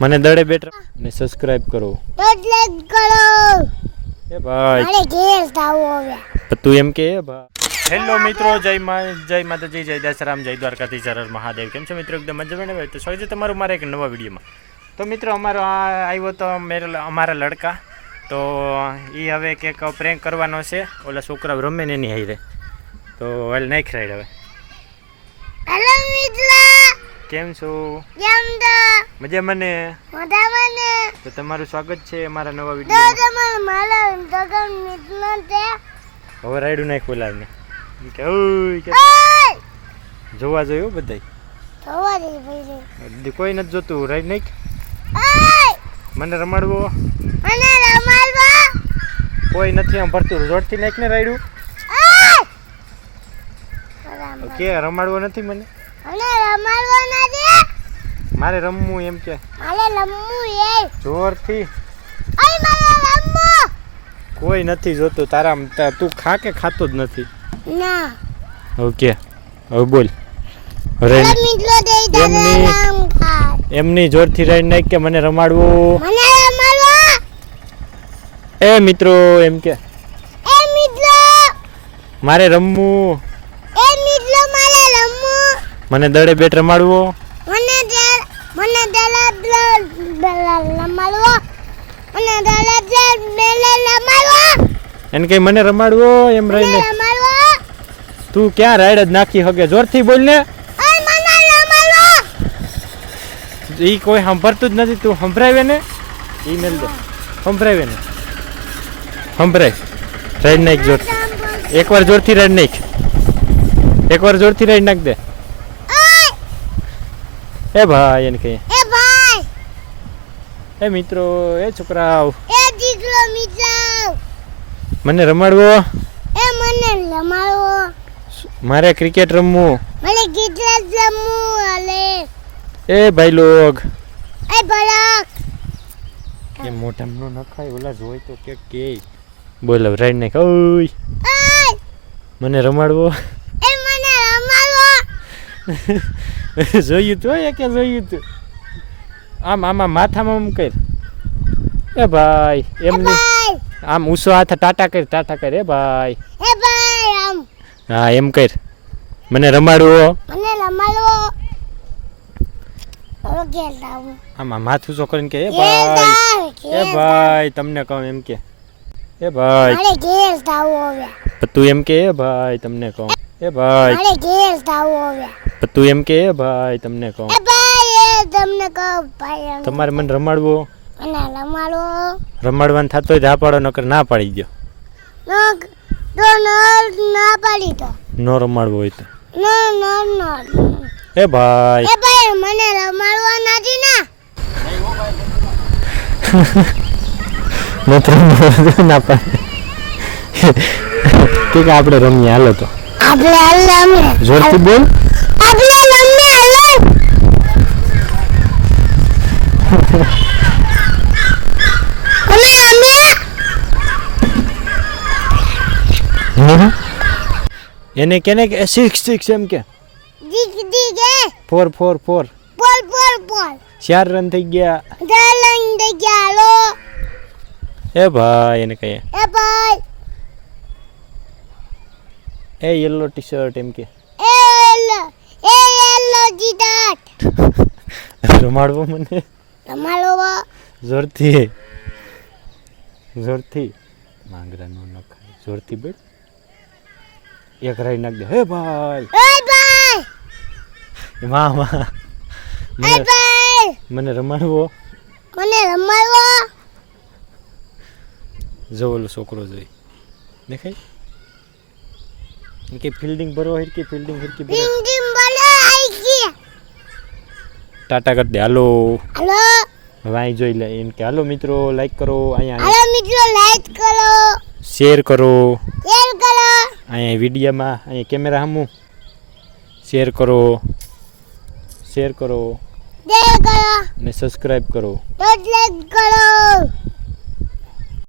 મને દડે બેટર. ને સબસ્ક્રાઇબ કરો. એટલે કરો. એ ભાઈ. મારે ઘેર જાવું હવે. તું એમ કે ભાઈ હેલો મિત્રો જય મા જય માતાજી જય દશરામ જય દ્વારકાથી હર મહાદેવ. કેમ છો મિત્રો? એકદમ મજામાં ને તો સ્વાગત છે તમારું મારા એક નવા વિડીયોમાં. તો મિત્રો અમારો આ આવ્યો તો મેરે અમારા લડકા. તો એ હવે કંઈક પ્રેન્ક કરવાનો છે. ઓલા છોકરા રમે ને એની હારે. તો હાલ નાખ રાઈડ હવે. હેલો મિત્રો. કેમ છો? કેમ છો? મજા મને મજા મને તો તમારું સ્વાગત છે અમારા નવા તો વિડીયોમાં. તમારે મારા દગન મિત્રો છે. હવે રાઈડું નાખ બોલાવીને કે ઓય કે. જોવા જોયું બધાય? જોવા દે ભાઈ. કોઈ નથી જોતું. રાઈડ નાખ. મને રમાડવો. મને રમાડવો? કોઈ નથી આમ ભરતું. જોડથી નાખ ને તો કે રમાડવો નથી મને? મને રમાડવા ના દે. મારે રમવું એમ કે. મારે રમવું એ. જોરથી. ઓય મારે રમવું. કોઈ નથી જોતું તારા તા- ખા કે ખાતો જ નથી. ના. ઓકે હવે બોલ. એમની જોરથી રાઈડ નાખ કે મને રમાડવું. એ મિત્રો એમ કે. મારે રમવું એ મિત્રો મારે રમવું મને દડે બેટ રમાડવો મને દે મને દલા રમાડવો મને દલા દે મેલે રમાડવો એને કઈ મને રમાડવો એમ રહીને? તું ક્યાં રાઈડ જ નાખી હગે? જોરથી બોલ ને. એ મને રમાડવો. ઈ કોઈ સાંભળતું જ નથી. તું સંભળાવે ને. ઈ મેલ દે. સંભળાવે ને. સંભળાય. રાઈડ નાખ જોર એકવાર જોરથી રાઈડ નાખ. એકવાર જોરથી રાઈડ નાખ દે. એ ભાઈ એને કહીએ. એ ભાઈ! એ મિત્રો એ છોકરાઓ એ દીકરો મિત્રો મને રમાડવો? એ મને રમાડવો. મારે ક્રિકેટ રમવું. મને ક્રિકેટ રમવું અલે. એ ભાઈ લોગ. એ બળક એ મોઢામ નો નખાય ઓલા જોઈ તો કે કે. બોલ રાઈડ ને ઓય! એ મને રમાડવો? જોયું તું એ કે જોયું તું. આમ આમાં માથામાં આમ કર. એ ભાઈ એ આમ ઊંસો હાથ ટાટા કર ટાટા કર એ ભાઈ. હા એમ કર. મને રમાડવો. મને રમાડવો. આમાં માથું છો કરીને કે એ ભાઈ. એ ભાઈ તમને કહું એમ કે. એ ભાઈ. મારે તું એમ કે એ ભાઈ તમને કહું. એ ભાઈ. મારે જાવું હવે. તું એમ કે ભાઈ તમને કહું. તમને કહું ભાઈ તમારે મને રમાડવો? મને રમાડવો? રમાડવાનું થતો હોય તો પાડો નકર ના પાડી દો તો ના પાડી તો નો રમાડવો હોય તો. નો નો નો. એ ભાઈ. એ ભાઈ મને રમાડવા નથી ને. નથી ના પાડે. કે કે આપણે રમીએ હાલો તો. આપણે હાલ રમીએ. જોરથી બોલ. એને કેને કે સિક્સ સિક્સ એમ કે. Four four four four four four ball ball ball. ચાર રન થઈ ગયા. લો એ ભાઈ એને કહીએ. એ ભાઈ. એ યલો ટી શર્ટ એમ કે. એલો જીદાટ રમાડવો મને? રમાડવો જોરથી. જોરથી. માંગરા નો નખાય જોરથી બોલ એક રાઈ નાખ દે. હે ભાઈ. હે ભાઈ. માં માં. મને ભાઈ. મને રમાડવો. મને રમાડવો. જો ઓલો છોકરો જોઈ. દેખાય? કે ફિલ્ડિંગ ભરો હરકી ફિલ્ડિંગ હરકી ભરો ટાટા કરી દે. હાલો. હાલો. હવે જોઈ લે એમ કે હાલો મિત્રો લાઈક કરો અહીંયા હાલો મિત્રો લાઈક કરો. શેર કરો. શેર કરો. અહીંયા વિડીયોમાં અહીંયા કેમેરા સામું શેર કરો. શેર કરો. શેર કરો. અને સબસ્ક્રાઈબ કરો. લાઈક કરો.